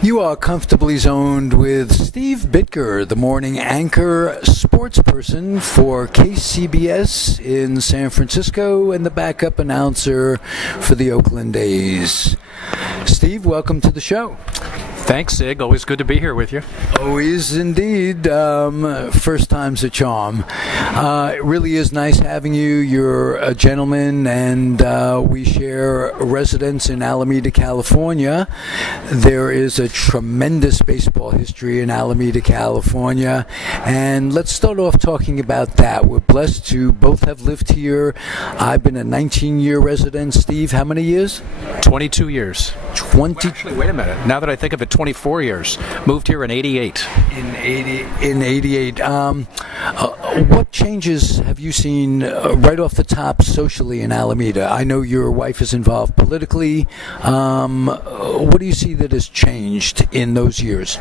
You are comfortably zoned with Steve Bitker, the morning anchor sports person for KCBS in San Francisco and the backup announcer for the Oakland A's. Steve, welcome to the show. Thanks, Zig. Always good to be here with you. Always indeed. First time's a charm. It really is nice having you. You're a gentleman, and we share residence in Alameda, California. There is a tremendous baseball history in Alameda, California, and let's start off talking about that. We're blessed to both have lived here. I've been a 19-year resident. Steve, how many years? 22 years. Well, actually, wait a minute. Now that I think of it, 24 years. Moved here in 88. In 88. What changes have you seen right off the top socially in Alameda? I know your wife is involved politically. What do you see that has changed in those years?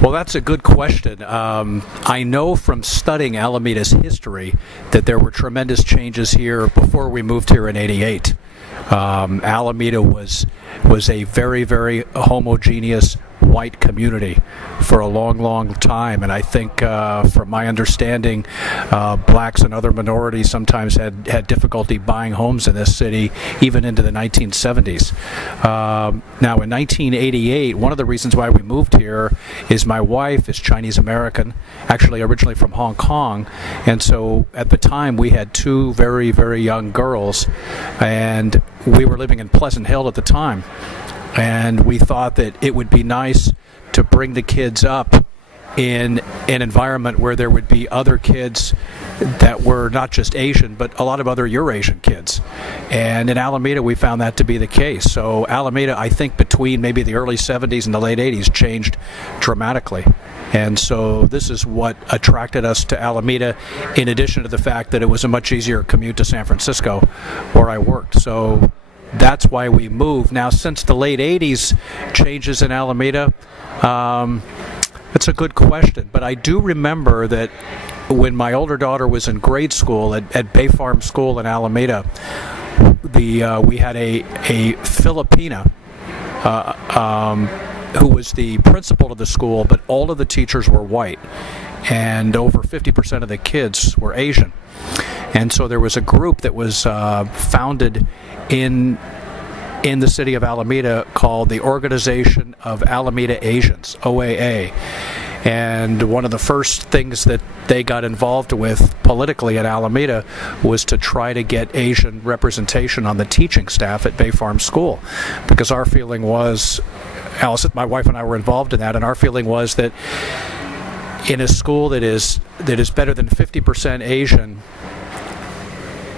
Well, that's a good question. I know from studying Alameda's history that there were tremendous changes here before we moved here in 88. Alameda was a very, very homogeneous white community for a long, long time, and I think from my understanding, blacks and other minorities sometimes had difficulty buying homes in this city even into the 1970s. Now in 1988, one of the reasons why we moved here is my wife is Chinese American, actually originally from Hong Kong, and so at the time we had two very, very young girls, and we were living in Pleasant Hill at the time. And we thought that it would be nice to bring the kids up in an environment where there would be other kids that were not just Asian, but a lot of other Eurasian kids. And in Alameda, we found that to be the case. So Alameda, I think between maybe the early 70s and the late 80s, changed dramatically. And so this is what attracted us to Alameda, in addition to the fact that it was a much easier commute to San Francisco, where I worked. So that's why we moved. Now, since the late 80s changes in Alameda, it's a good question. But I do remember that when my older daughter was in grade school at Bay Farm School in Alameda, we had a Filipina who was the principal of the school, but all of the teachers were white, and over 50% of the kids were Asian. And so there was a group that was founded in the city of Alameda called the Organization of Alameda Asians, OAA. And one of the first things that they got involved with politically at Alameda was to try to get Asian representation on the teaching staff at Bay Farm School. Because our feeling was, Allison, my wife and I were involved in that, and our feeling was that in a school that is better than 50% Asian,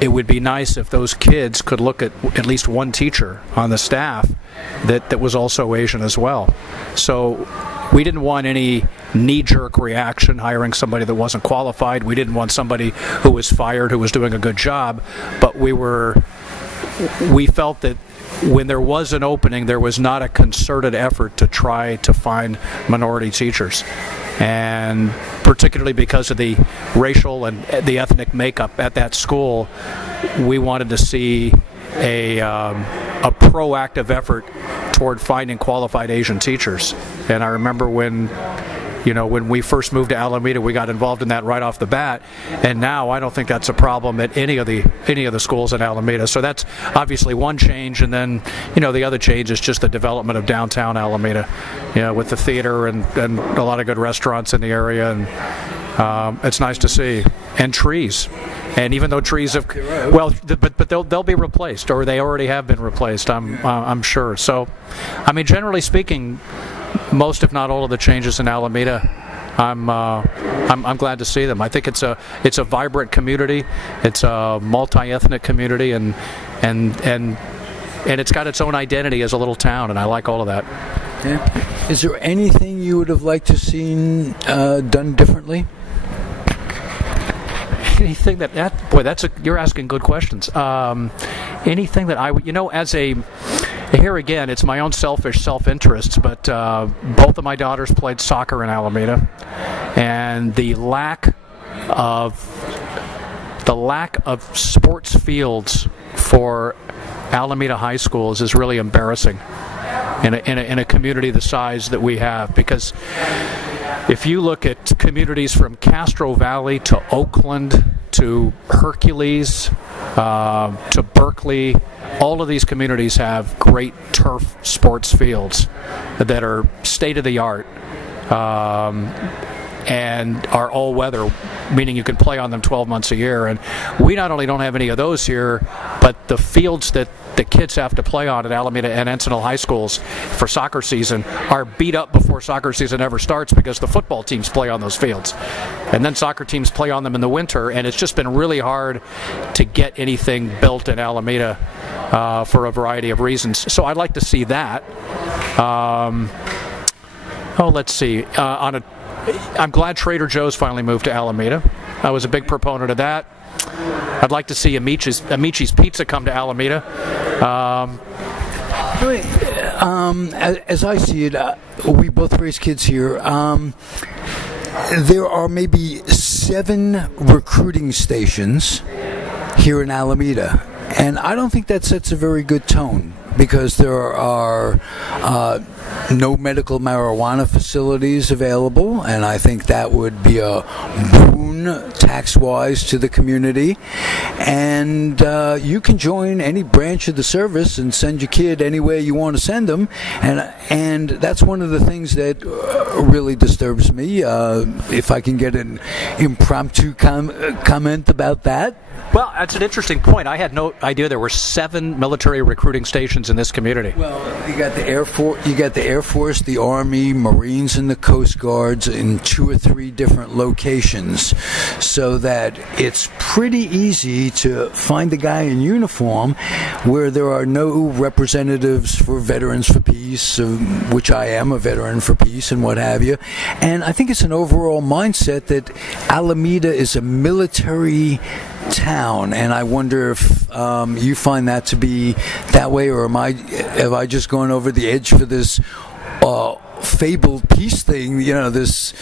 it would be nice if those kids could look at least one teacher on the staff that was also Asian as well. So we didn't want any knee-jerk reaction hiring somebody that wasn't qualified. We didn't want somebody who was fired who was doing a good job, but we felt that when there was an opening, there was not a concerted effort to try to find minority teachers. And particularly because of the racial and the ethnic makeup at that school, we wanted to see a proactive effort toward finding qualified Asian teachers. And I remember when we first moved to Alameda, we got involved in that right off the bat, and now I don't think that's a problem at any of the schools in Alameda. So that's obviously one change, and then the other change is just the development of downtown Alameda, with the theater and a lot of good restaurants in the area, and it's nice to see, and trees. And even though trees have, but they'll be replaced, or they already have been replaced, I'm sure. So, I mean, generally speaking, most, if not all, of the changes in Alameda, I'm glad to see them. I think it's a vibrant community. It's a multi-ethnic community, and it's got its own identity as a little town, and I like all of that. Yeah. Is there anything you would have liked to seen done differently? Anything you're asking good questions. Anything that here again, it's my own selfish self-interests, but both of my daughters played soccer in Alameda, and the lack of sports fields for Alameda high schools is really embarrassing. in a community the size that we have. Because if you look at communities from Castro Valley to Oakland to Hercules to Berkeley, all of these communities have great turf sports fields that are state-of-the-art and are all-weather, meaning you can play on them 12 months a year. And we not only don't have any of those here, but the fields that the kids have to play on at Alameda and Encinal high schools for soccer season are beat up before soccer season ever starts, because the football teams play on those fields. And then soccer teams play on them in the winter, and it's just been really hard to get anything built in Alameda for a variety of reasons. So I'd like to see that. Let's see. I'm glad Trader Joe's finally moved to Alameda. I was a big proponent of that. I'd like to see Amici's Pizza come to Alameda. As I see it, we both raise kids here. There are maybe 7 recruiting stations here in Alameda, and I don't think that sets a very good tone, because there are no medical marijuana facilities available, and I think that would be a boon tax-wise to the community. And you can join any branch of the service and send your kid anywhere you want to send them, and that's one of the things that really disturbs me. If I can get an impromptu comment about that. Well, that's an interesting point. I had no idea there were 7 military recruiting stations in this community. Well, you got the Air Force, the Army, Marines, and the Coast Guards in 2 or 3 different locations, so that it's pretty easy to find a guy in uniform where there are no representatives for Veterans for Peace, which I am a veteran for peace and what have you. And I think it's an overall mindset that Alameda is a military town, and I wonder if you find that to be that way, or have I just gone over the edge for this fabled peace thing, this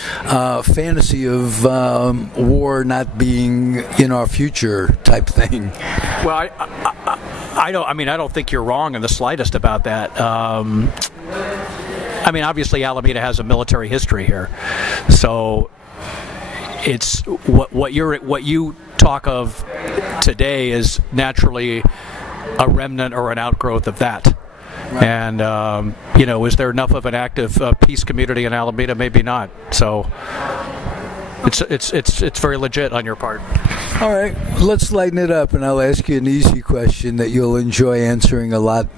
fantasy of war not being in our future type thing? Well, I don't think you're wrong in the slightest about that. Obviously Alameda has a military history here, so it's what you talk of today is naturally a remnant or an outgrowth of that. Right. And is there enough of an active peace community in Alameda? Maybe not. So it's very legit on your part. All right, let's lighten it up, and I'll ask you an easy question that you'll enjoy answering a lot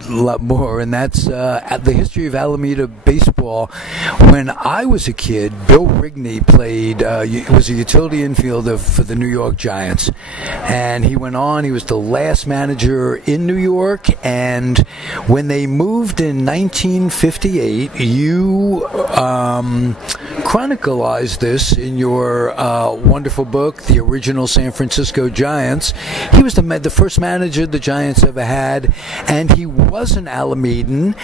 more, and that's the history of Alameda baseball. When I was a kid, Bill Rigney was a utility infielder for the New York Giants, and he was the last manager in New York, and when they moved in 1958, you chronicalized this in your wonderful book, The Original San Francisco Giants. He was the first manager the Giants ever had, and he was an Alamedan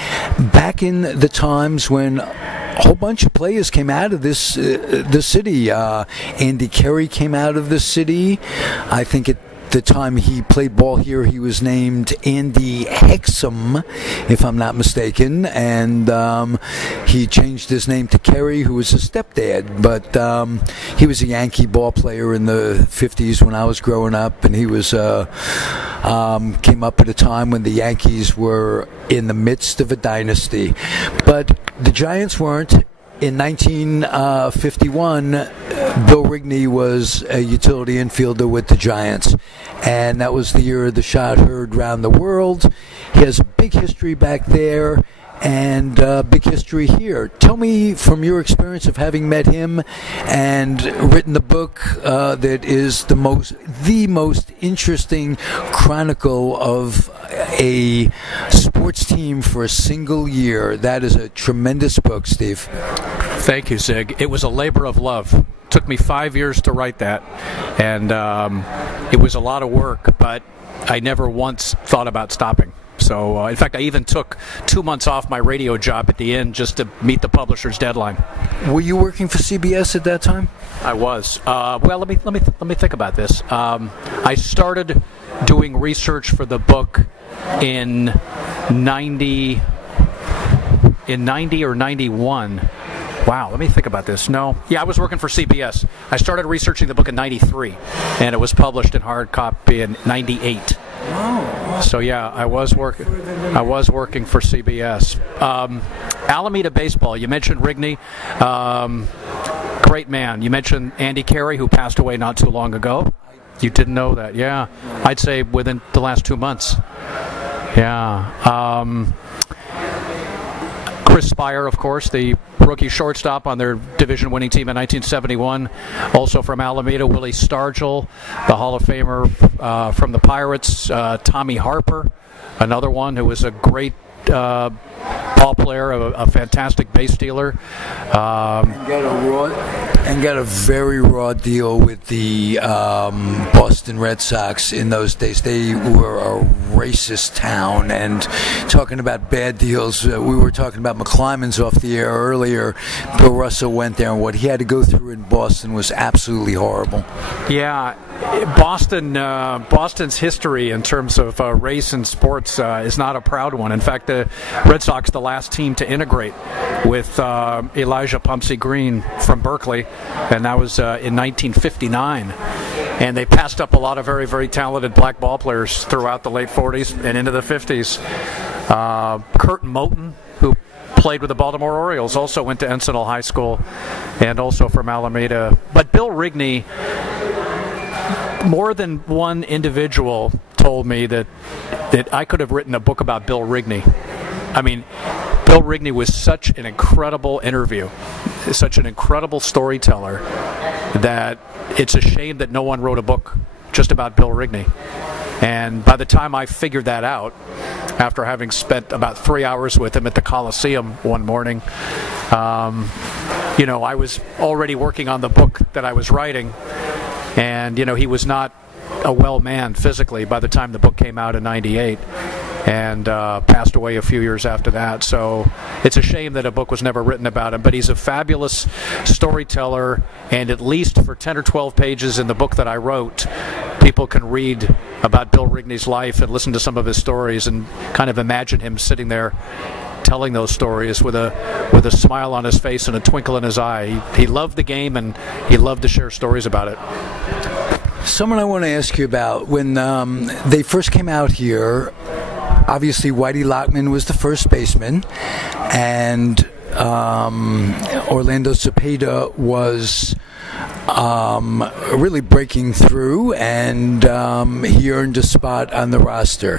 back in the times when a whole bunch of players came out of the city. Andy Carey came out of the city. I think at the time he played ball here, he was named Andy Hexum, if I'm not mistaken, and he changed his name to Carey, who was his stepdad, but he was a Yankee ball player in the 50s when I was growing up, and he was came up at a time when the Yankees were in the midst of a dynasty, but the Giants weren't. In 1951, Bill Rigney was a utility infielder with the Giants, and that was the year the shot heard round the world. He has a big history back there and big history here. Tell me, from your experience of having met him and written the book that is the most interesting chronicle of a sports team for a single year. That is a tremendous book, Steve. Thank you, Zig. It was a labor of love. Took me 5 years to write that, and it was a lot of work, but I never once thought about stopping. So, in fact, I even took 2 months off my radio job at the end just to meet the publisher's deadline. Were you working for CBS at that time? I was. Well, let me think about this. I started doing research for the book in 90. in 90 or 91. Wow, let me think about this. No. Yeah, I was working for CBS. I started researching the book in 93, and it was published in hard copy in 98. Oh. So yeah, I was working for CBS. Alameda baseball. You mentioned Rigney. Great man. You mentioned Andy Carey, who passed away not too long ago. You didn't know that? Yeah. I'd say within the last 2 months. Yeah. Chris Spire, of course, the rookie shortstop on their division-winning team in 1971. Also from Alameda, Willie Stargell, the Hall of Famer from the Pirates. Tommy Harper, another one who was a great ball player, a fantastic base stealer. And got a very raw deal with the Boston Red Sox in those days. They were a racist town, and talking about bad deals, we were talking about McClymonds off the air earlier. Bill Russell went there, and what he had to go through in Boston was absolutely horrible. Yeah. Boston's history in terms of race in sports is not a proud one. In fact, the Red Sox, the last team to integrate with Elijah Pumpsie Green from Berkeley, and that was in 1959. And they passed up a lot of very, very talented black ball players throughout the late 40s and into the 50s. Kurt Moton, who played with the Baltimore Orioles, also went to Encinal High School, and also from Alameda. But Bill Rigney, more than one individual told me that I could have written a book about Bill Rigney. I mean, Bill Rigney was such an incredible interview, such an incredible storyteller, that it's a shame that no one wrote a book just about Bill Rigney. And by the time I figured that out, after having spent about 3 hours with him at the Coliseum one morning, I was already working on the book that I was writing. And, he was not a well man physically by the time the book came out in 98, and passed away a few years after that. So it's a shame that a book was never written about him, but he's a fabulous storyteller, and at least for 10 or 12 pages in the book that I wrote, people can read about Bill Rigney's life and listen to some of his stories and kind of imagine him sitting there telling those stories with a smile on his face and a twinkle in his eye. He loved the game, and he loved to share stories about it. Someone I want to ask you about, when they first came out here, obviously Whitey Lockman was the first baseman, and Orlando Cepeda was really breaking through, and he earned a spot on the roster.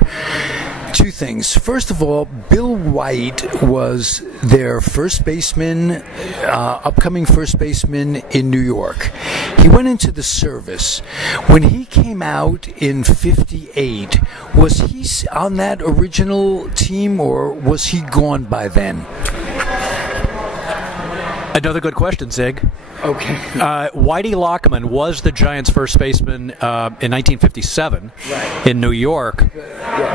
Two things. First of all, Bill White was their first baseman, upcoming first baseman in New York. He went into the service. When he came out in 58, was he on that original team, or was he gone by then? Another good question, Zig. Okay. Whitey Lockman was the Giants' first baseman in 1957 in New York,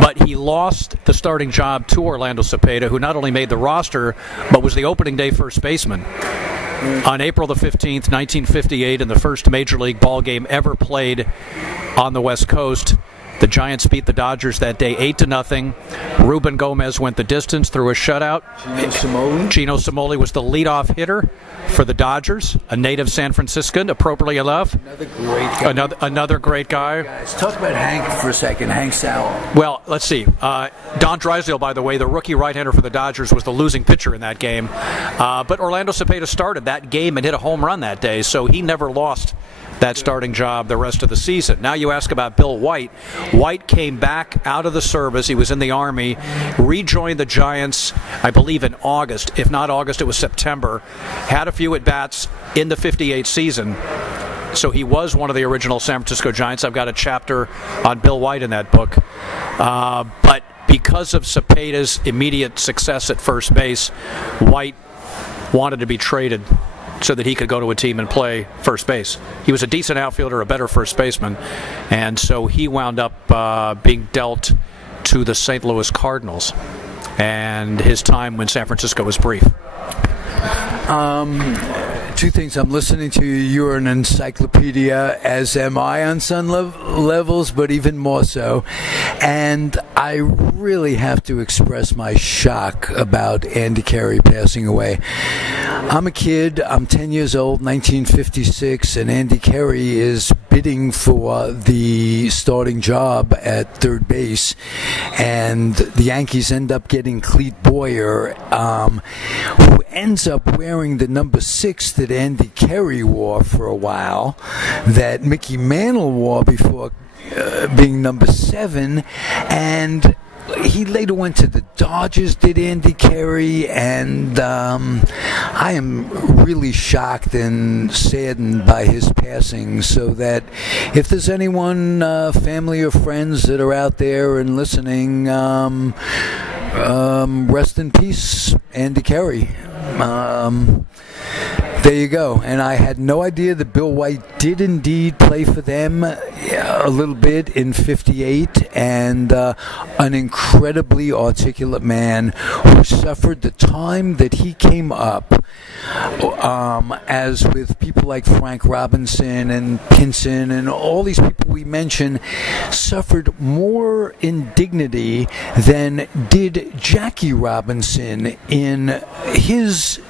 but he lost the starting job to Orlando Cepeda, who not only made the roster, but was the opening day first baseman. On April the 15th, 1958, in the first Major League ball game ever played on the West Coast, the Giants beat the Dodgers that day 8-0. Ruben Gomez went the distance through a shutout. Gino Cimoli was the leadoff hitter for the Dodgers, a native San Franciscan, appropriately enough. Another great guy. Another great guy. Guys, talk about Hank for a second, Hank Sauer. Well, let's see. Don Drysdale, by the way, the rookie right-hander for the Dodgers, was the losing pitcher in that game. But Orlando Cepeda started that game and hit a home run that day, so he never lost that starting job the rest of the season. Now you ask about Bill White. White came back out of the service. He was in the Army, rejoined the Giants, I believe in August. If not August, it was September. Had a few at-bats in the 58 season. So he was one of the original San Francisco Giants. I've got a chapter on Bill White in that book. But because of Cepeda's immediate success at first base, White wanted to be traded so that he could go to a team and play first base. He was a decent outfielder, a better first baseman, and so he wound up being dealt to the St. Louis Cardinals, and his time in San Francisco was brief. Two things. I'm listening to you. You're an encyclopedia, as am I on some levels, but even more so. And I really have to express my shock about Andy Carey passing away. I'm a kid. I'm 10 years old, 1956, and Andy Carey is bidding for the starting job at third base, and the Yankees end up getting Clete Boyer, who ends up wearing the number 6 that Andy Carey wore for a while, that Mickey Mantle wore before being number 7, and he later went to the Dodgers, did Andy Carey, and I am really shocked and saddened by his passing, so that if there's anyone, family or friends that are out there and listening, rest in peace, Andy Carey. There you go. And I had no idea that Bill White did indeed play for them a little bit in '58, and an incredibly articulate man who suffered the time that he came up, as with people like Frank Robinson and Pinson and all these people we mentioned, suffered more indignity than did Jackie Robinson in his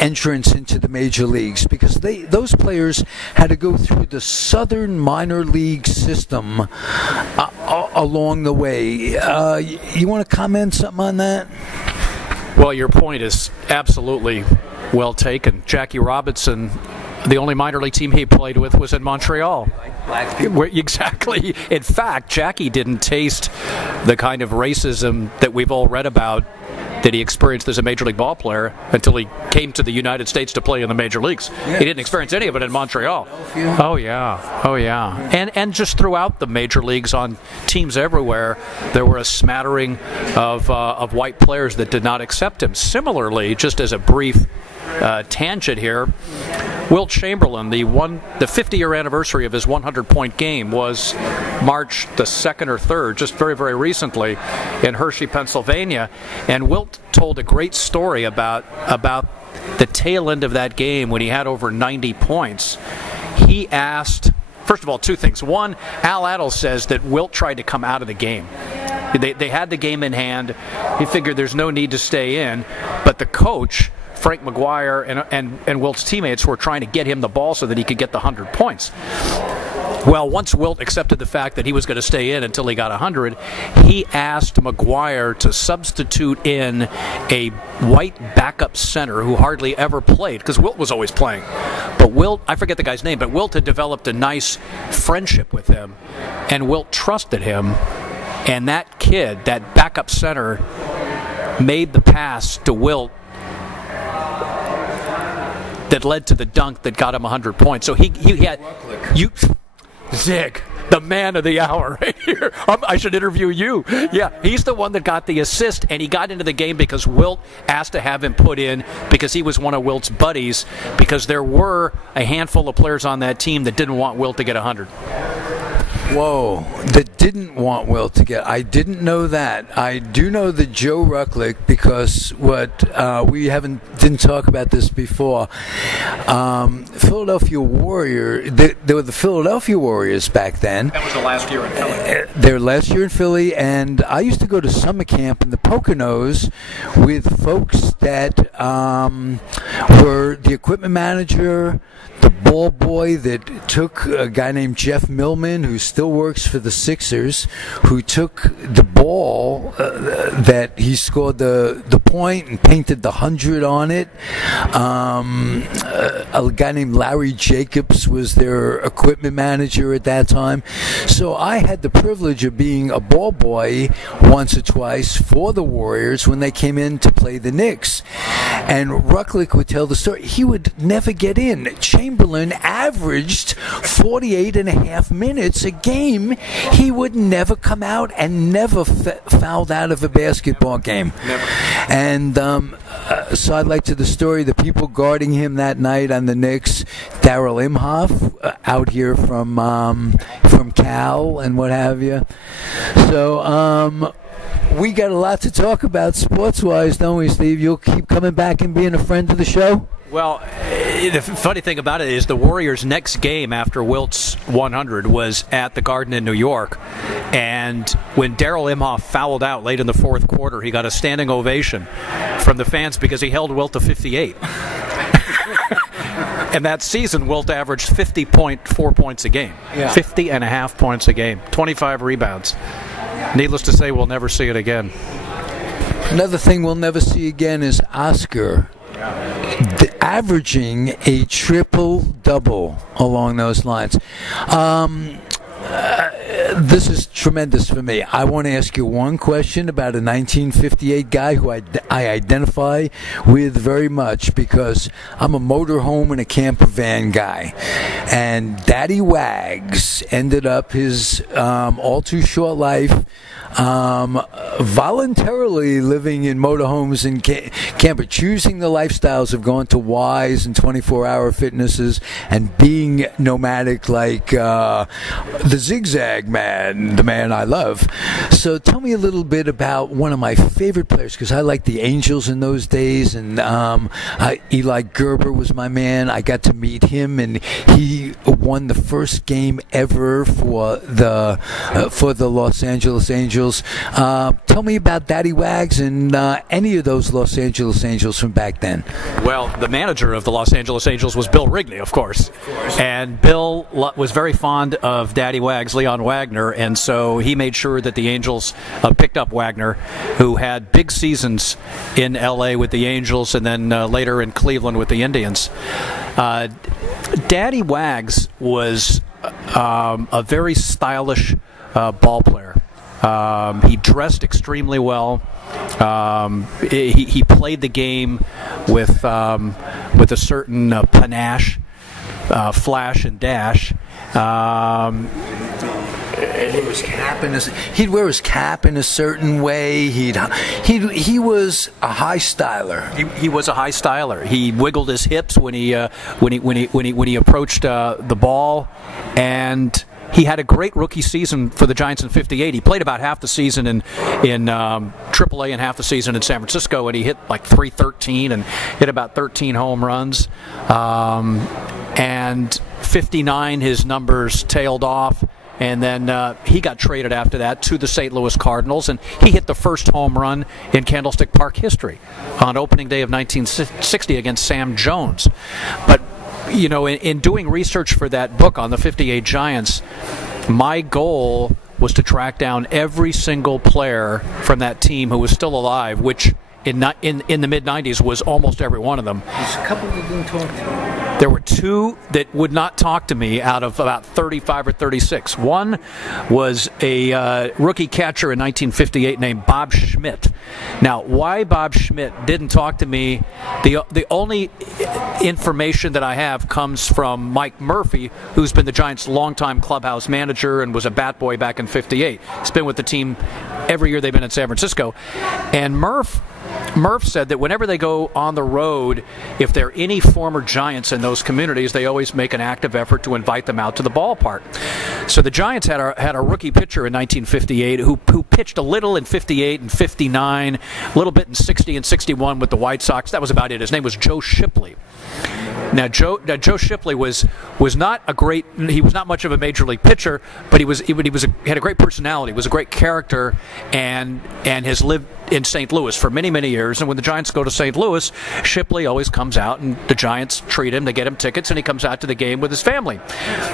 entrance into the major leagues, because those players had to go through the Southern minor league system along the way. You want to comment something on that? Well, your point is absolutely well taken. Jackie Robinson, the only minor league team he played with was in Montreal. Exactly. In fact, Jackie didn't taste the kind of racism that we've all read about that he experienced as a major league ball player until he came to the United States to play in the major leagues. Yeah. He didn't experience any of it in Montreal. Oh yeah. And just throughout the major leagues, on teams everywhere, there were a smattering of white players that did not accept him. Similarly, just as a brief tangent here, Wilt Chamberlain, the 50-year anniversary of his 100-point game was March the 2nd or 3rd, just very, very recently in Hershey, Pennsylvania. And Wilt told a great story about the tail end of that game when he had over 90 points. He asked, first of all, two things. One, Al Attles says that Wilt tried to come out of the game. They had the game in hand. He figured there's no need to stay in, but the coach, Frank McGuire, and Wilt's teammates were trying to get him the ball so that he could get the 100 points. Well, once Wilt accepted the fact that he was going to stay in until he got 100, he asked McGuire to substitute in a white backup center who hardly ever played, because Wilt was always playing. But Wilt, I forget the guy's name, but Wilt had developed a nice friendship with him, and Wilt trusted him, and that kid, that backup center, made the pass to Wilt that led to the dunk that got him 100 points. So he had you, Zig, the man of the hour right here. I should interview you. Yeah, he's the one that got the assist, and he got into the game because Wilt asked to have him put in because he was one of Wilt's buddies, because there were a handful of players on that team that didn't want Wilt to get 100. Whoa, that didn't want Wilt to get. I didn't know that. I do know that Joe Rucklick, because we didn't talk about this before. Philadelphia Warrior. They were the Philadelphia Warriors back then. That was the last year in Philly. Their last year in Philly, and I used to go to summer camp in the Poconos with folks that were the equipment manager, the ball boy that took a guy named Jeff Millman, who still works for the Sixers, who took the ball that he scored the point and painted the 100 on it. A guy named Larry Jacobs was their equipment manager at that time. So I had the privilege of being a ball boy once or twice for the Warriors when they came in to play the Knicks. And Rucklick would tell the story. He would never get in. Chamberlain averaged 48 and a half minutes a game. He would never come out and never fouled out of a basketball game. Never. And side light to the story, the people guarding him that night on the Knicks, Darryl Imhoff, out here from Cal and what have you. So We got a lot to talk about sports-wise, don't we, Steve? You'll keep coming back and being a friend of the show? Well, the funny thing about it is the Warriors' next game after Wilt's 100 was at the Garden in New York. And when Darrell Imhoff fouled out late in the fourth quarter, he got a standing ovation from the fans because he held Wilt to 58. And that season, Wilt averaged 50.4 points a game. Yeah. 50.5 points a game. 25 rebounds. Needless to say, we'll never see it again. Another thing we'll never see again is Oscar averaging a triple-double along those lines. This is tremendous for me. I want to ask you one question about a 1958 guy who I identify with very much because I'm a motorhome and a camper van guy. And Daddy Wags ended up his all too short life voluntarily living in motorhomes and camper, choosing the lifestyles of going to Y's and 24-hour fitnesses and being nomadic like the Zigzag Man, the man I love. So tell me a little bit about one of my favorite players, because I liked the Angels in those days, and Eli Gerber was my man. I got to meet him, and he won the first game ever for the Los Angeles Angels. Tell me about Daddy Wags and any of those Los Angeles Angels from back then. Well, the manager of the Los Angeles Angels was Bill Wrigley, of course. And Bill was very fond of Daddy Wags, Leon Wagner, and so he made sure that the Angels picked up Wagner, who had big seasons in L.A. with the Angels and then later in Cleveland with the Indians. Daddy Wags was a very stylish ball player. He dressed extremely well. He played the game with a certain panache, flash and dash. He'd wear his cap in a certain way. He was a high styler. He was a high styler. He wiggled his hips when he approached the ball, and he had a great rookie season for the Giants in '58. He played about half the season in AAA and half the season in San Francisco, and he hit like .313 and hit about 13 home runs. And '59, his numbers tailed off, and then he got traded after that to the St. Louis Cardinals, and he hit the first home run in Candlestick Park history on opening day of 1960 against Sam Jones. But you know, in doing research for that book on the '58 Giants, my goal was to track down every single player from that team who was still alive, which in the mid-'90s was almost every one of them. There's a couple that didn't talk to me. There were two that would not talk to me out of about 35 or 36. One was a rookie catcher in 1958 named Bob Schmidt. Now, why Bob Schmidt didn't talk to me, the only information that I have comes from Mike Murphy, who's been the Giants' longtime clubhouse manager and was a bat boy back in '58. He's been with the team every year they've been in San Francisco. And Murph said that whenever they go on the road, if there are any former Giants in those communities, they always make an active effort to invite them out to the ballpark. So the Giants had a rookie pitcher in 1958 who pitched a little in '58 and '59, a little bit in '60 and '61 with the White Sox. That was about it. His name was Joe Shipley. Now Joe Shipley was not a great. He was not much of a major league pitcher, but he had a great personality. Was a great character, and has lived in St. Louis for many years. And when the Giants go to St. Louis, Shipley always comes out, and the Giants treat him. They get him tickets, and he comes out to the game with his family.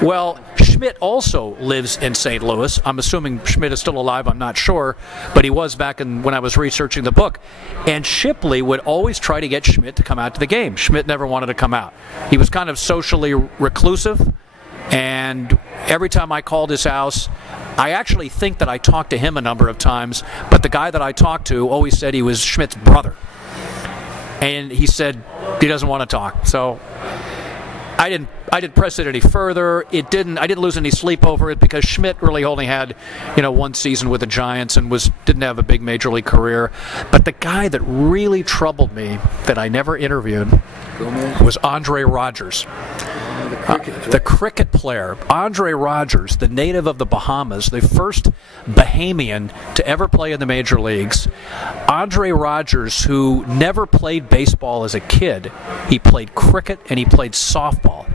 Well, Schmidt also lives in St. Louis. I'm assuming Schmidt is still alive. I'm not sure, but he was back when I was researching the book. And Shipley would always try to get Schmidt to come out to the game. Schmidt never wanted to come out. He was kind of socially reclusive, and every time I called his house, I actually think that I talked to him a number of times, but the guy that I talked to always said he was Schmidt's brother. And he said he doesn't want to talk. So I didn't press it any further. I didn't lose any sleep over it because Schmidt really only had, one season with the Giants and didn't have a big major league career. But the guy that really troubled me that I never interviewed was Andre Rogers. the cricket player, Andre Rogers, the native of the Bahamas, the first Bahamian to ever play in the major leagues. Andre Rogers, who never played baseball as a kid, he played cricket and he played softball.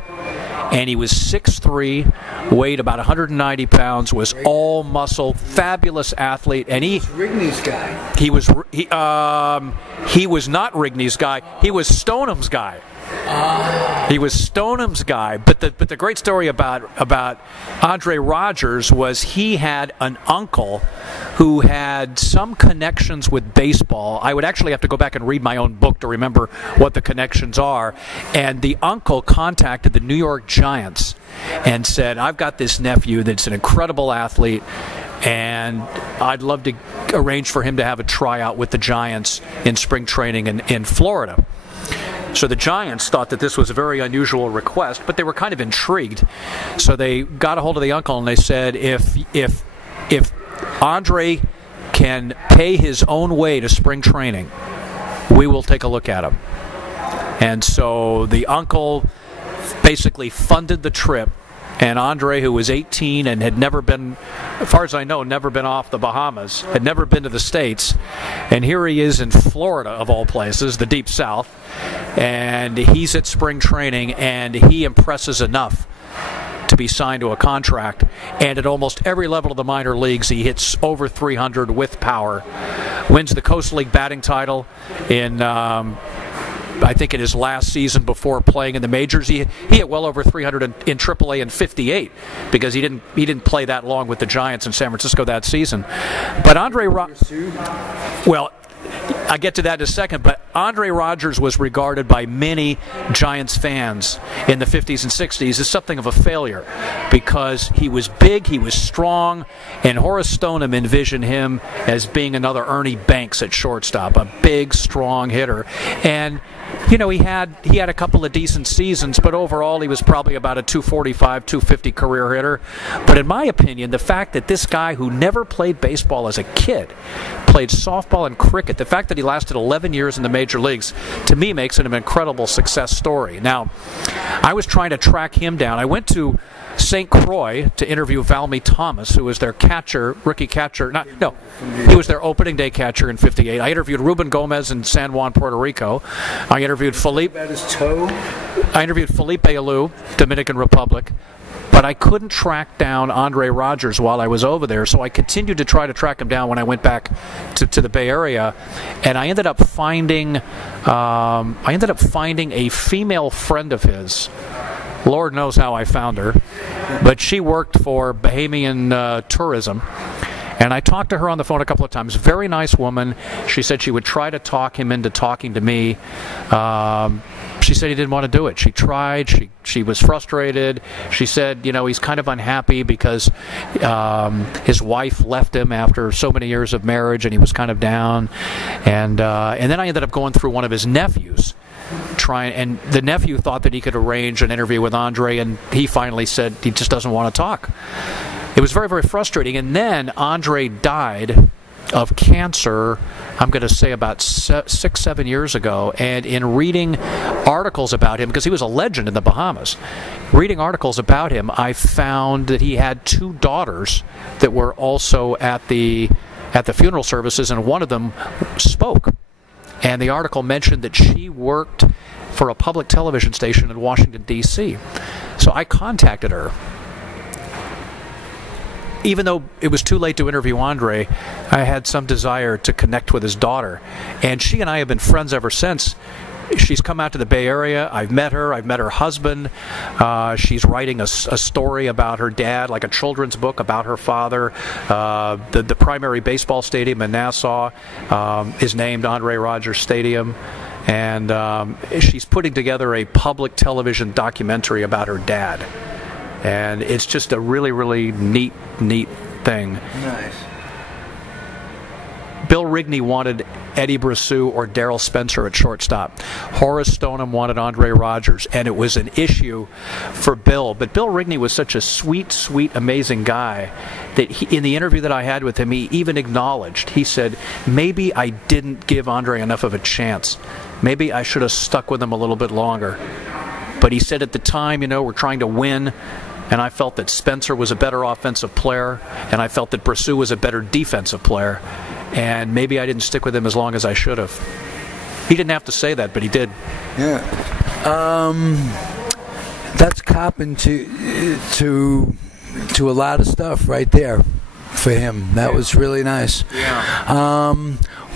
And he was 6'3", weighed about 190 pounds, was all muscle, fabulous athlete. And he Rigney's guy. He was not Rigney's guy. He was Stoneham's guy. He was Stoneham's guy. But the great story about Andre Rogers was he had an uncle who had some connections with baseball. I would actually have to go back and read my own book to remember what the connections are. And the uncle contacted the New York Giants and said, I've got this nephew that's an incredible athlete, and I'd love to arrange for him to have a tryout with the Giants in spring training in Florida. So the Giants thought that this was a very unusual request, but they were kind of intrigued. So they got a hold of the uncle and they said, if Andre can pay his own way to spring training, we will take a look at him. And so the uncle basically funded the trip. And Andre, who was 18 and had never been, as far as I know, never been off the Bahamas, had never been to the States, and here he is in Florida, of all places, the Deep South, and he's at spring training, and he impresses enough to be signed to a contract. And at almost every level of the minor leagues, he hits over 300 with power, wins the Coast League batting title in I think in his last season before playing in the majors. He hit well over 300 in AAA in 58 because he didn't play that long with the Giants in San Francisco that season. But well, I get to that in a second, but Andre Rogers was regarded by many Giants fans in the 50s and 60s as something of a failure because he was big, he was strong, and Horace Stoneham envisioned him as being another Ernie Banks at shortstop, a big, strong hitter. And you know, he had a couple of decent seasons, but overall he was probably about a 245, 250 career hitter. But in my opinion, the fact that this guy who never played baseball as a kid played softball and cricket, the fact that he lasted 11 years in the major leagues, to me makes it an incredible success story. Now, I was trying to track him down. I went to St. Croix to interview Valmy Thomas, who was their catcher, rookie catcher. He was their opening day catcher in '58. I interviewed Ruben Gomez in San Juan, Puerto Rico. I interviewed Felipe Alou, Dominican Republic. But I couldn't track down Andre Rogers while I was over there, so I continued to try to track him down when I went back to the Bay Area, and I ended up finding a female friend of his. Lord knows how I found her, but she worked for Bahamian tourism. And I talked to her on the phone a couple of times. Very nice woman. She said she would try to talk him into talking to me. She said he didn't want to do it. She tried. She was frustrated. She said, you know, he's kind of unhappy because his wife left him after so many years of marriage, and he was kind of down. And then I ended up going through one of his nephews. And the nephew thought that he could arrange an interview with Andre, and he finally said he just doesn't want to talk. It was very, very frustrating. And then Andre died of cancer, I'm going to say about 6-7 years ago. And in reading articles about him, because he was a legend in the Bahamas, reading articles about him, I found that he had 2 daughters that were also at the funeral services, and one of them spoke. And the article mentioned that she worked for a public television station in Washington, D.C. So I contacted her. Even though it was too late to interview Andre, I had some desire to connect with his daughter. And she and I have been friends ever since. She's come out to the Bay Area. I've met her. I've met her husband. She's writing a story about her dad, like a children's book about her father. The primary baseball stadium in Nassau is named Andre Rogers Stadium. And she's putting together a public television documentary about her dad. And it's just a really, really neat thing. Nice. Bill Rigney wanted Eddie Brassu or Darrell Spencer at shortstop. Horace Stoneham wanted Andre Rogers, and it was an issue for Bill. But Bill Rigney was such a sweet, amazing guy that in the interview that I had with him, he even acknowledged, he said, maybe I didn't give Andre enough of a chance. Maybe I should have stuck with him a little bit longer. But he said at the time, we're trying to win, and I felt that Spencer was a better offensive player, and I felt that Brassou was a better defensive player, and maybe I didn't stick with him as long as I should have. He didn't have to say that, but he did. Yeah. That's copping to a lot of stuff right there for him. That was really nice. Yeah.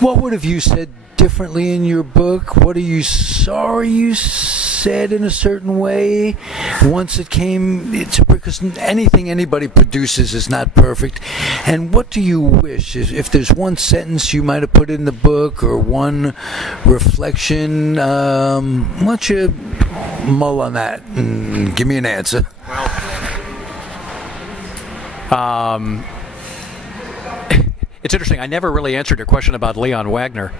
What would have you said differently in your book? What are you sorry you said in a certain way once it came to, because anything anybody produces is not perfect. And what do you wish, if there's one sentence you might have put in the book or one reflection, why don't you mull on that and give me an answer? It's interesting. I never really answered your question about Leon Wagner.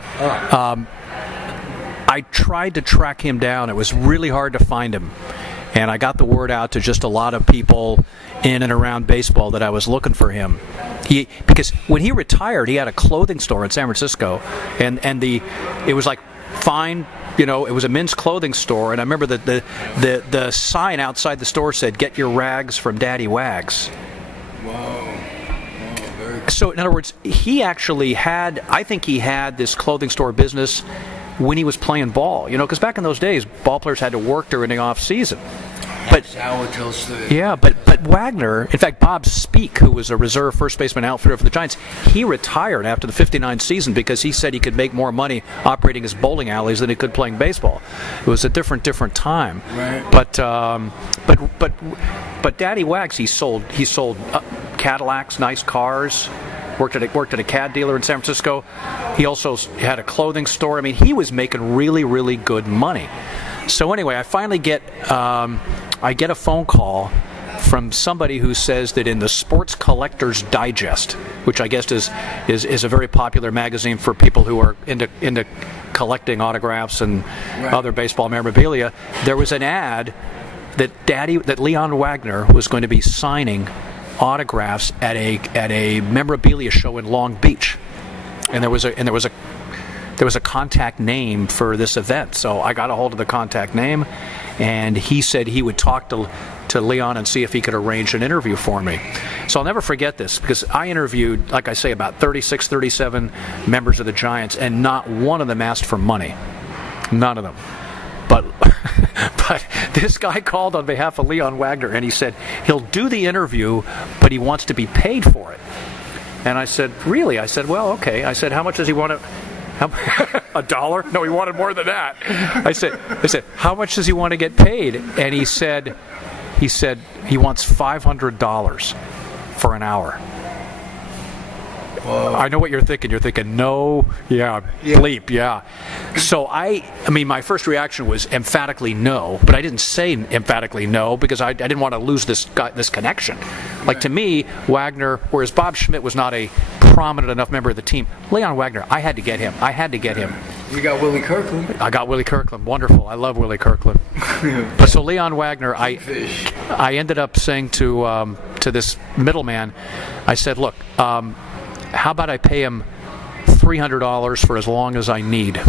I tried to track him down. It was really hard to find him. And I got the word out to just a lot of people in and around baseball that I was looking for him. Because when he retired, he had a clothing store in San Francisco. And it was like fine, it was a men's clothing store. And I remember that the sign outside the store said, "Get your rags from Daddy Wags." Wow. So, in other words, I think he had this clothing store business when he was playing ball. Because back in those days, ball players had to work during the off season. But Wagner, in fact, Bob Speak, who was a reserve first baseman outfielder for the Giants, he retired after the '59 season because he said he could make more money operating his bowling alleys than he could playing baseball. It was a different time. Right. But Daddy Wags, he sold Cadillacs, nice cars. Worked at a CAD dealer in San Francisco. He also had a clothing store. I mean, he was making really, really good money. So anyway, I finally get a phone call from somebody who says that in the Sports Collector's Digest, which I guess is a very popular magazine for people who are into collecting autographs and other baseball memorabilia, there was an ad that Leon Wagner was going to be signing autographs at a memorabilia show in Long Beach, and there was a contact name for this event. So I got a hold of the contact name, and he said he would talk to Leon and see if he could arrange an interview for me. So I'll never forget this, because I interviewed, like I say, about 36, 37 members of the Giants, and not one of them asked for money. None of them. But this guy called on behalf of Leon Wagner, and he said he'll do the interview, but he wants to be paid for it. And I said, really? I said, well, okay. I said, how much does he want to... $1? No, he wanted more than that. I said, how much does he want to get paid? And he said he wants $500 for an hour. Whoa. I know what you're thinking. You're thinking, no, bleep, yeah. So I mean, my first reaction was emphatically no, but I didn't say emphatically no because I didn't want to lose this connection. Like, to me, Wagner, whereas Bob Schmidt was not a prominent enough member of the team, Leon Wagner, I had to get him. You got Willie Kirkland. I got Willie Kirkland. Wonderful. I love Willie Kirkland. But so Leon Wagner, I ended up saying to this middleman, I said, look, how about I pay him $300 for as long as I need?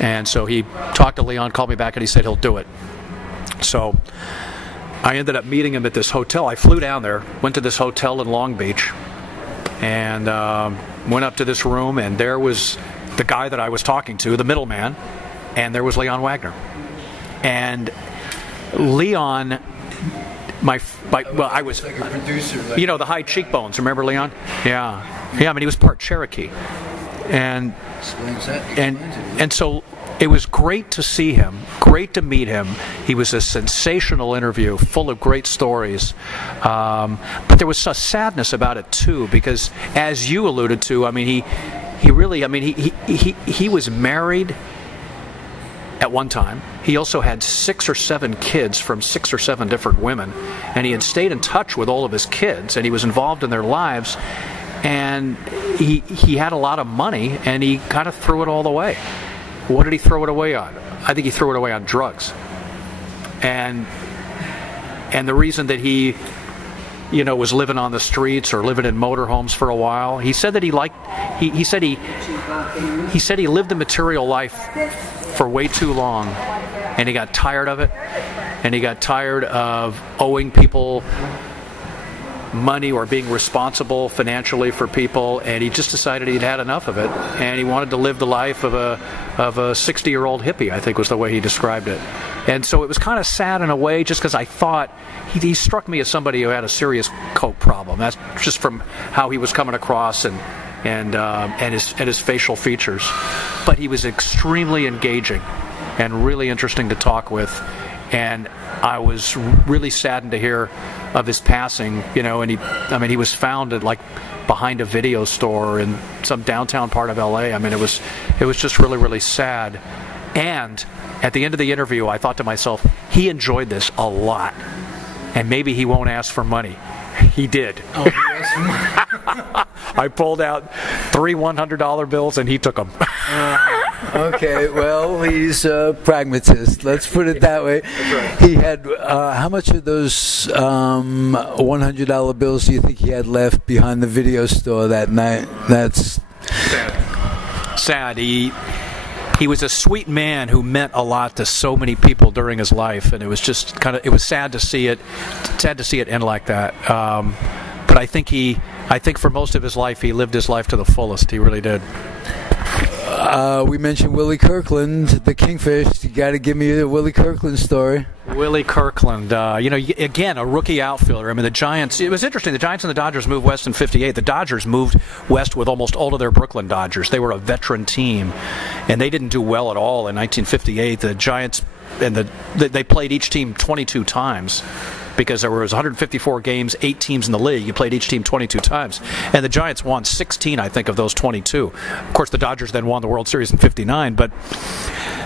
And so he talked to Leon, called me back, and he said he'll do it. So I ended up meeting him at this hotel. I flew down there, went to this hotel in Long Beach, and went up to this room, and there was the guy that I was talking to, the middleman, and there was Leon Wagner. And Leon... I was like a producer, the high cheekbones. Remember Leon? Yeah. I mean, he was part Cherokee, and so it was great to see him, great to meet him. He was a sensational interview, full of great stories, but there was a sadness about it too, because as you alluded to, I mean, he was married at one time. He also had 6 or 7 kids from 6 or 7 different women, and he had stayed in touch with all of his kids, and he was involved in their lives, and he had a lot of money, and he kind of threw it all away. What did he throw it away on? I think he threw it away on drugs. And the reason that he was living on the streets or living in motorhomes for a while, he said that he said he lived the material life for way too long, and he got tired of it, and he got tired of owing people money or being responsible financially for people, and he just decided he'd had enough of it, and he wanted to live the life of a 60-year-old hippie, I think was the way he described it. And so it was kind of sad in a way, just because I thought he struck me as somebody who had a serious coke problem. That's just from how he was coming across and his facial features. But he was extremely engaging and really interesting to talk with. And I was really saddened to hear of his passing, and he was found at, like, behind a video store in some downtown part of LA. I mean, it was just really, really sad. And at the end of the interview, I thought to myself, he enjoyed this a lot, and maybe he won't ask for money. He did. Oh, he asked for money. I pulled out 3 $100 bills, and he took them. Okay, well, he's a pragmatist. Let's put it that way. Right. He had, how much of those $100 bills do you think he had left behind the video store that night? That's sad. He was a sweet man who meant a lot to so many people during his life, and it was just it was sad to see it end like that. But I think for most of his life, he lived his life to the fullest. He really did. We mentioned Willie Kirkland, the Kingfish. You got to give me a Willie Kirkland story. Willie Kirkland, again, a rookie outfielder. I mean, the Giants, it was interesting. The Giants and the Dodgers moved west in '58. The Dodgers moved west with almost all of their Brooklyn Dodgers. They were a veteran team, and they didn't do well at all in 1958. The Giants, they played each team 22 times. Because there was 154 games, 8 teams in the league. You played each team 22 times. And the Giants won 16, I think, of those 22. Of course, the Dodgers then won the World Series in '59. But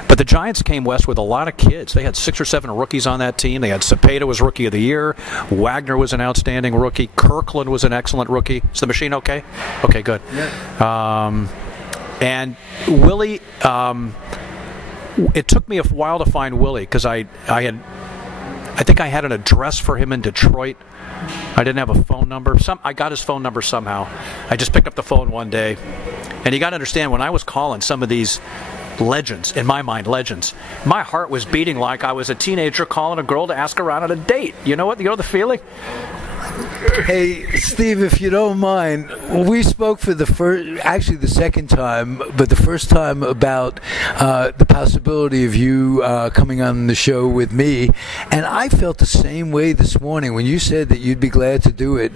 the Giants came west with a lot of kids. They had 6 or 7 rookies on that team. They had Cepeda was Rookie of the Year. Wagner was an outstanding rookie. Kirkland was an excellent rookie. Is the machine okay? Okay, good. Yeah. And Willie, it took me a while to find Willie because I think I had an address for him in Detroit. I didn't have a phone number. I got his phone number somehow. I just picked up the phone one day. And you got to understand, when I was calling some of these legends, in my mind, legends, my heart was beating like I was a teenager calling a girl to ask her out on a date. You know what? You know the feeling? Hey, Steve, if you don't mind, we spoke for the second time, but the first time about the possibility of you coming on the show with me, and I felt the same way this morning when you said that you'd be glad to do it.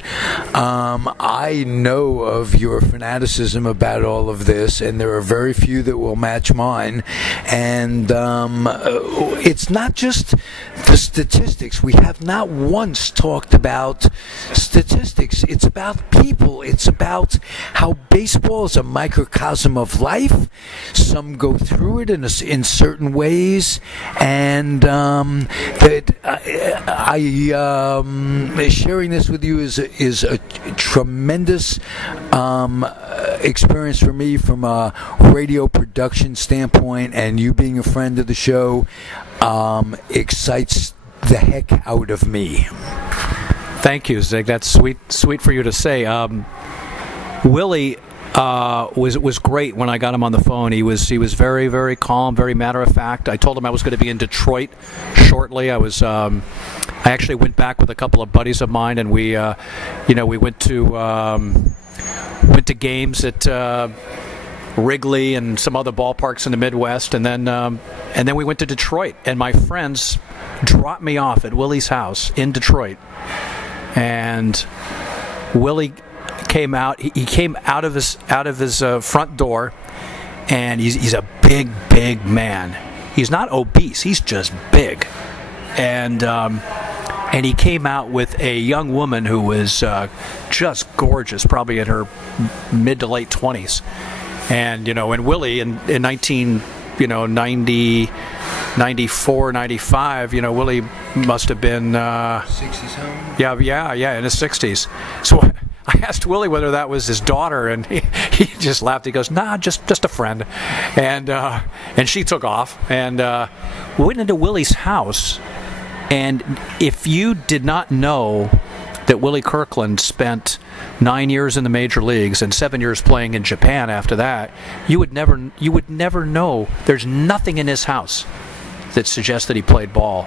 I know of your fanaticism about all of this, and there are very few that will match mine, and it's not just the statistics. We have not once talked about statistics. It's about people. It's about how baseball is a microcosm of life. Some go through it in certain ways, and sharing this with you is a tremendous experience for me from a radio production standpoint, and you being a friend of the show excites the heck out of me. Thank you, Zig. That's sweet for you to say. Willie was great when I got him on the phone. He was very, very calm, very matter of fact. I told him I was going to be in Detroit shortly. I actually went back with a couple of buddies of mine, and we went to games at Wrigley and some other ballparks in the Midwest, and then we went to Detroit. And my friends dropped me off at Willie's house in Detroit. And Willie came out. He came out of his front door, and he's a big man. He's not obese. He's just big, and he came out with a young woman who was just gorgeous, probably in her mid to late 20s. And and Willie in 94, 95, Willie must have been 60-something? Yeah, in his 60s. So I asked Willie whether that was his daughter, and he just laughed. He goes, "Nah, just a friend." And she took off, and we went into Willie's house. And if you did not know that Willie Kirkland spent 9 years in the major leagues and 7 years playing in Japan after that, you would never know. There's nothing in his house that suggest that he played ball.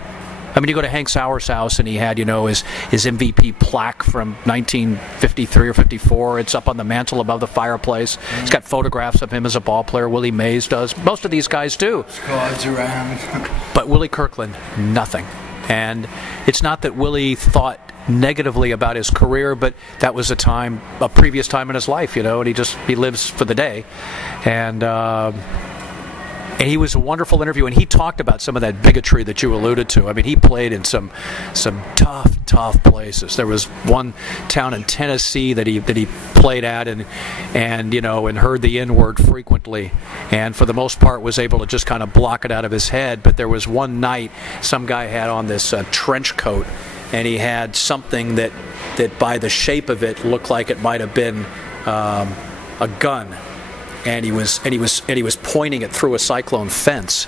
I mean, you go to Hank Sauer's house, and he had, his MVP plaque from 1953 or 54. It's up on the mantle above the fireplace. He's got photographs of him as a ball player. Willie Mays does. Most of these guys do. Squads around. But Willie Kirkland, nothing. And it's not that Willie thought negatively about his career, but that was a previous time in his life, and he lives for the day. And he was a wonderful interview, and he talked about some of that bigotry that you alluded to. I mean, he played in some tough places. There was one town in Tennessee that he played at, and heard the N-word frequently, and for the most part was able to just kind of block it out of his head. But there was one night some guy had on this trench coat, and he had something that by the shape of it looked like it might have been a gun. And he was pointing it through a cyclone fence,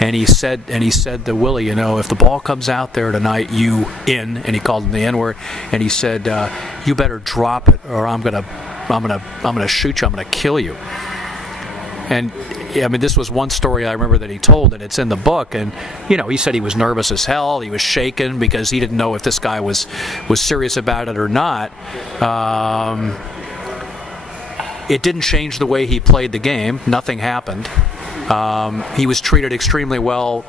and he said to Willie, if the ball comes out there tonight, and he called him the N-word, and he said, you better drop it, or I'm gonna shoot you, I'm gonna kill you. And I mean, this was one story I remember that he told, and it's in the book. And he said he was nervous as hell. He was shaken because he didn't know if this guy was serious about it or not. It didn't change the way he played the game. Nothing happened. He was treated extremely well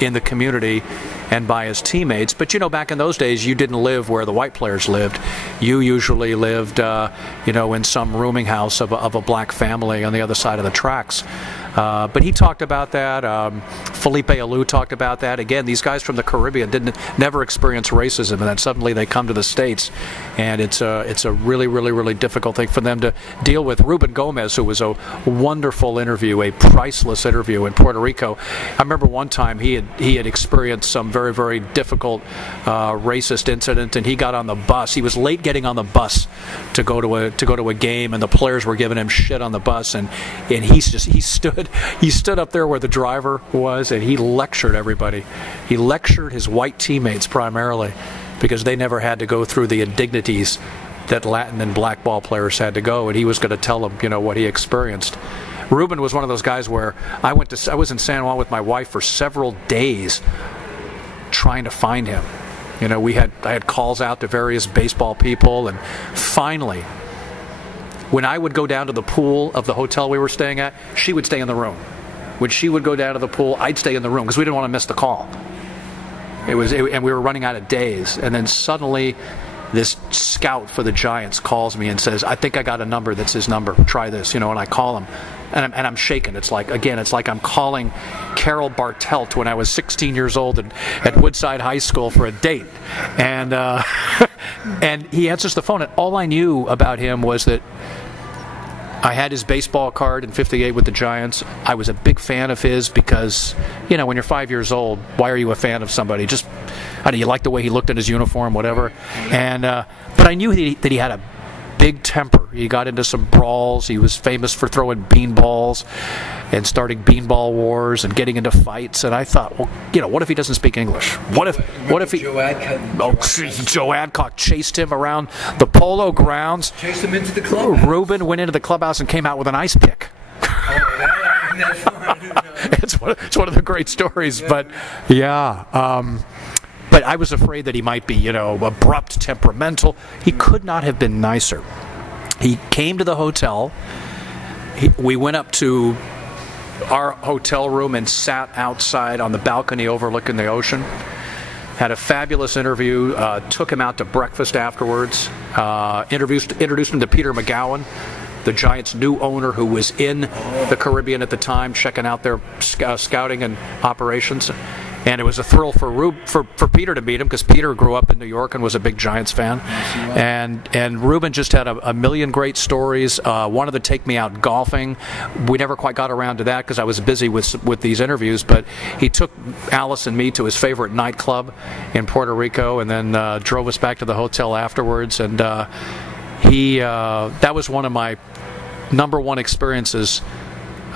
in the community and by his teammates. But back in those days, you didn't live where the white players lived. You usually lived, in some rooming house of a black family on the other side of the tracks. But he talked about that. Felipe Alou talked about that. Again, these guys from the Caribbean never experience racism, and then suddenly they come to the States, and it's a really, really, really difficult thing for them to deal with. Ruben Gomez, who was a wonderful interview, a priceless interview in Puerto Rico. I remember one time he had experienced some very, very difficult racist incident, and he got on the bus. He was late getting on the bus to go to a game, and the players were giving him shit on the bus, and he stood up there where the driver was, and he lectured everybody. He lectured his white teammates primarily, because they never had to go through the indignities that Latin and black ball players had to go, and he was going to tell them, what he experienced. Ruben was one of those guys where I was in San Juan with my wife for several days trying to find him. I had calls out to various baseball people, and finally, when I would go down to the pool of the hotel we were staying at, she would stay in the room. When she would go down to the pool, I'd stay in the room because we didn't want to miss the call. And we were running out of days. And then suddenly, this scout for the Giants calls me and says, "I think I got a number that's his number. Try this," And I call him, and I'm shaken. It's like I'm calling Carol Bartelt when I was 16 years old at Woodside High School for a date, and and he answers the phone, and all I knew about him was that I had his baseball card in '58 with the Giants. I was a big fan of his because, when you're 5 years old, why are you a fan of somebody? Just, you like the way he looked in his uniform, whatever. And but I knew that he had a big temper. He got into some brawls. He was famous for throwing beanballs and starting beanball wars and getting into fights. And I thought, well, what if he doesn't speak English? What if he? Joe Adcock chased him around the Polo Grounds. Chased him into the clubhouse. Ruben went into the clubhouse and came out with an ice pick. It's one of the great stories, yeah. But yeah. But I was afraid that he might be, abrupt, temperamental. He could not have been nicer. He came to the hotel. We went up to our hotel room and sat outside on the balcony overlooking the ocean. Had a fabulous interview. Took him out to breakfast afterwards. Introduced him to Peter McGowan, the Giants' new owner, who was in the Caribbean at the time, checking out their scouting and operations. And it was a thrill for Peter to meet him, because Peter grew up in New York and was a big Giants fan. And Ruben just had a million great stories. Wanted to take me out golfing. We never quite got around to that because I was busy with these interviews. But he took Alice and me to his favorite nightclub in Puerto Rico, and then drove us back to the hotel afterwards. And that was one of my number one experiences.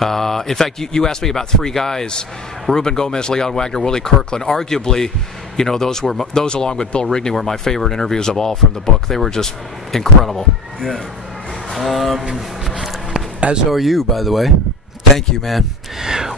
In fact, you asked me about three guys: Ruben Gomez, Leon Wagner, Willie Kirkland. Arguably, those along with Bill Rigney were my favorite interviews of all from the book. They were just incredible. Yeah. As are you, by the way. Thank you, man.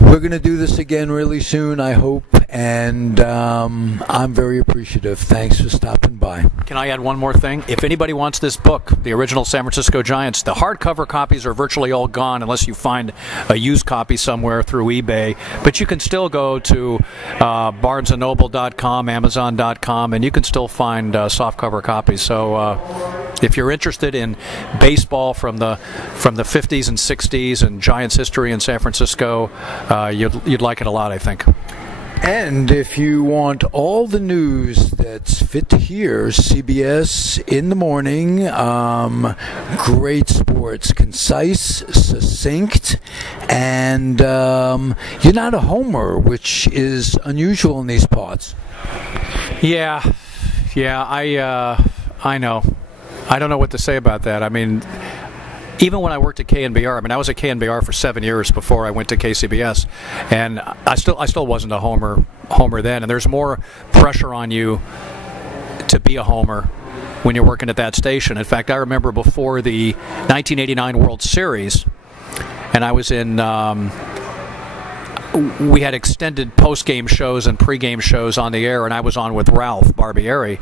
We're going to do this again really soon, I hope, and I'm very appreciative. Thanks for stopping by. Can I add one more thing? If anybody wants this book, the original San Francisco Giants, the hardcover copies are virtually all gone unless you find a used copy somewhere through eBay. But you can still go to barnesandnoble.com, amazon.com, and you can still find softcover copies. So if you're interested in baseball from the 50s and 60s and Giants history in San Francisco, you'd like it a lot, I think. And if you want all the news that's fit to hear, CBS in the morning, great sports, concise, succinct, and you're not a homer, which is unusual in these parts. Yeah, I know. I don't know what to say about that. I mean, even when I worked at KNBR, I was at KNBR for 7 years before I went to KCBS, and I still wasn't a homer then. And there's more pressure on you to be a homer when you're working at that station. In fact, I remember before the 1989 World Series, and I was in. We had extended post-game shows and pre-game shows on the air, and I was on with Ralph Barbieri.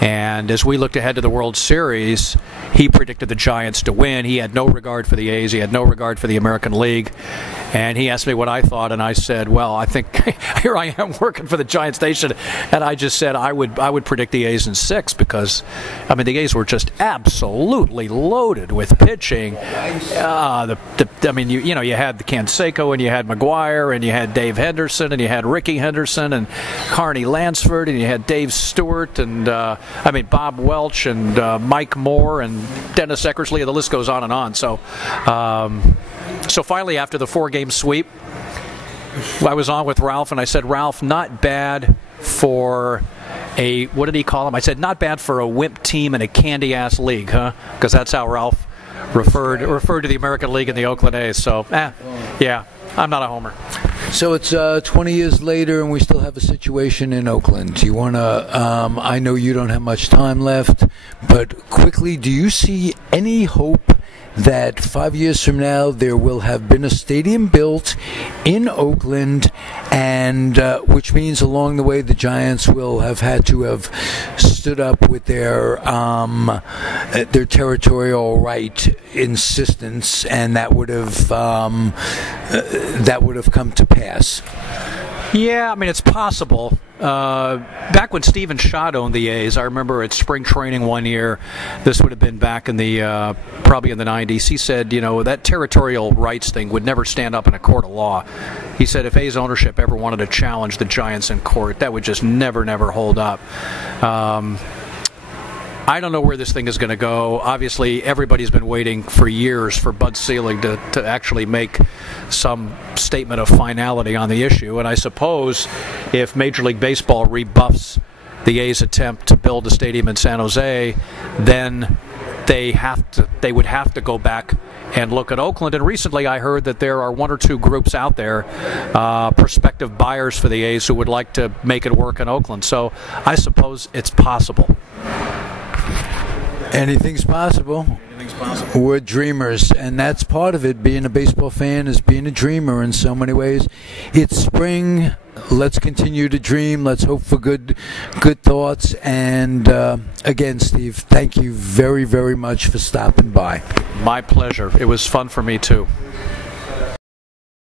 And as we looked ahead to the World Series, he predicted the Giants to win. He had no regard for the A's. He had no regard for the American League. And he asked me what I thought, and I said, well, I think here I am working for the Giant station, and I just said I would predict the A's in 6 because, the A's were just absolutely loaded with pitching. You had the Canseco, and you had McGuire, and you had Dave Henderson, and you had Ricky Henderson, and Carney Lansford, and you had Dave Stewart, and Bob Welch, and Mike Moore, and Dennis Eckersley, and the list goes on and on. So finally, after the 4-game sweep, I was on with Ralph, and I said, Ralph, not bad for a, what did he call him? I said, not bad for a wimp team in a candy-ass league, huh? Because that's how Ralph referred to the American League and the Oakland A's. So, yeah, I'm not a homer. So it's 20 years later, and we still have a situation in Oakland. Do you want to, I know you don't have much time left, but quickly, do you see any hope that 5 years from now there will have been a stadium built in Oakland, and which means along the way the Giants will have had to have stood up with their territorial right insistence, and that would have come to pass? Yeah, it's possible. Back when Stephen Schott owned the A's, I remember at spring training one year, this would have been back in the probably in the 90s, he said, that territorial rights thing would never stand up in a court of law. He said if A's ownership ever wanted to challenge the Giants in court, that would just never hold up. I don't know where this thing is going to go. Obviously, everybody's been waiting for years for Bud Selig to actually make some statement of finality on the issue. And I suppose if Major League Baseball rebuffs the A's attempt to build a stadium in San Jose, then they would have to go back and look at Oakland. And recently I heard that there are 1 or 2 groups out there, prospective buyers for the A's, who would like to make it work in Oakland. So I suppose it's possible. Anything's possible. We're dreamers, and that's part of it. Being a baseball fan is being a dreamer in so many ways. It's spring. Let's continue to dream. Let's hope for good thoughts. And again, Steve, thank you very, very much for stopping by. My pleasure. It was fun for me, too.